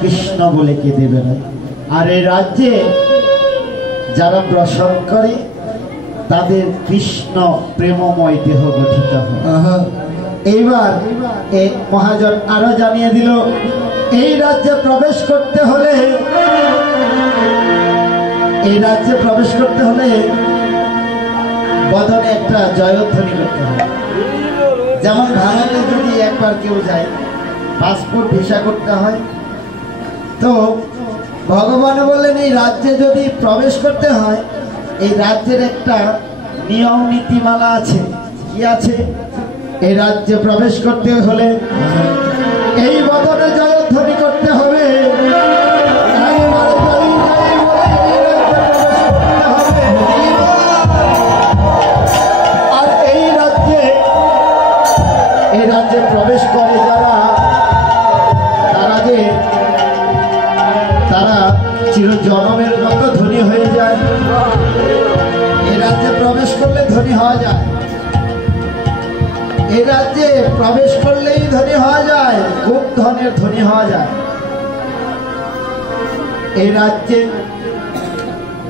कृष्ण बोले के देवे ना और राज्ये যারা প্রসব করে তাদের কৃষ্ণ প্রেমময় দেহ গঠিত হয়। এইবার এই মহাজন আরো জানিয়ে দিল এই রাজ্যে প্রবেশ করতে হলে বদনে একটা জয়ধ্বনি করতে হবে। যেমন ভারতে যদি একবার কেউ যায় পাসপোর্ট ভিসা করতে হয়, তো ভগবান বললেন এই রাজ্যে যদি প্রবেশ করতে হয় এই রাজ্যের একটা নিয়ম নীতিমালা আছে। কি আছে? এই রাজ্যে প্রবেশ করতে হলে এই বদনে জয়ধ্বনি করতে হবে। আর এই রাজ্যে প্রবেশ করে তারা চির জন্মের মতো ধনী হয়ে যায়। এই রাজ্যে প্রবেশ করলে ধনী হওয়া যায়, এই রাজ্যে প্রবেশ করলেই ধনী হওয়া যায়, খুব ধনের ধনী হওয়া যায়। এই রাজ্যে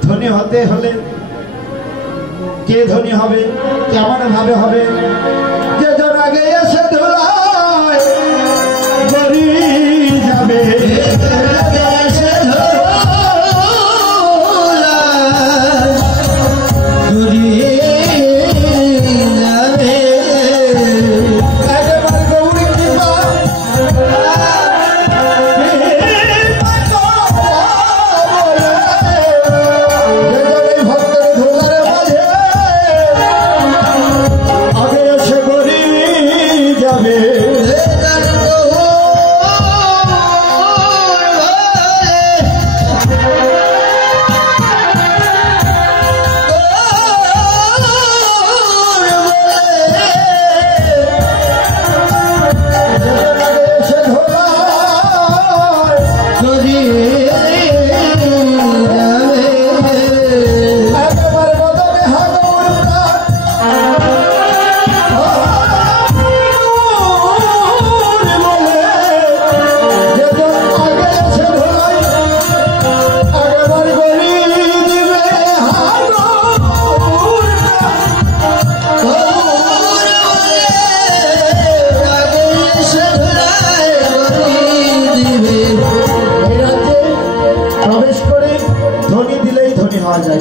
ধনী হতে হলে কে ধনী হবে, কেমন ভাবে হবে? যে জন আগে এসে ধুলায় গড়ি যাবে,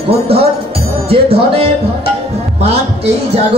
কোন ধন? যে ধনে মান এই জাগতিক